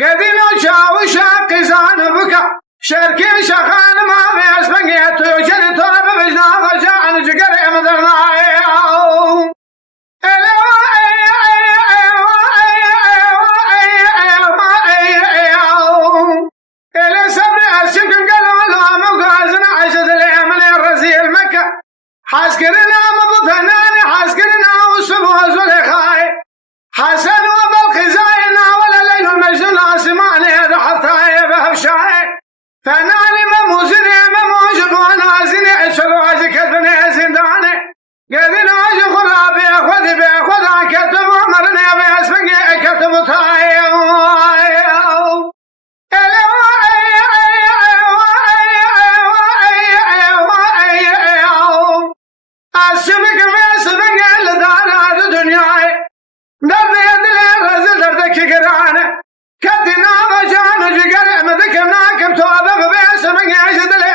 قدين وشاوشا قزان بكا شركي شخان ما بيسبني توجد طرب بجنا وجعن جقري مدرنا إلى صبر أشكن قلوا الله مقازنا عشد اليمن الرزيل مكة حاسكرنا مضفناني حاسكرنا وسبوه زلخاي حسن وبالخزاينا ولا ليل المجنون عاصماني هذا حتى يبهب شاي فناني مموزني مموجب ونازني عشر واجي كذبني زنداني قذن واجي خرابي أخذي بأخذ عن كتب ومرني بأسفقي كتب تاي أسمك بأسفقي لدانا دنياي درد يدلي رزل دردك قرانه كدنا وجان وجقر مذكرنا كبتوابه بأسمك يشد لي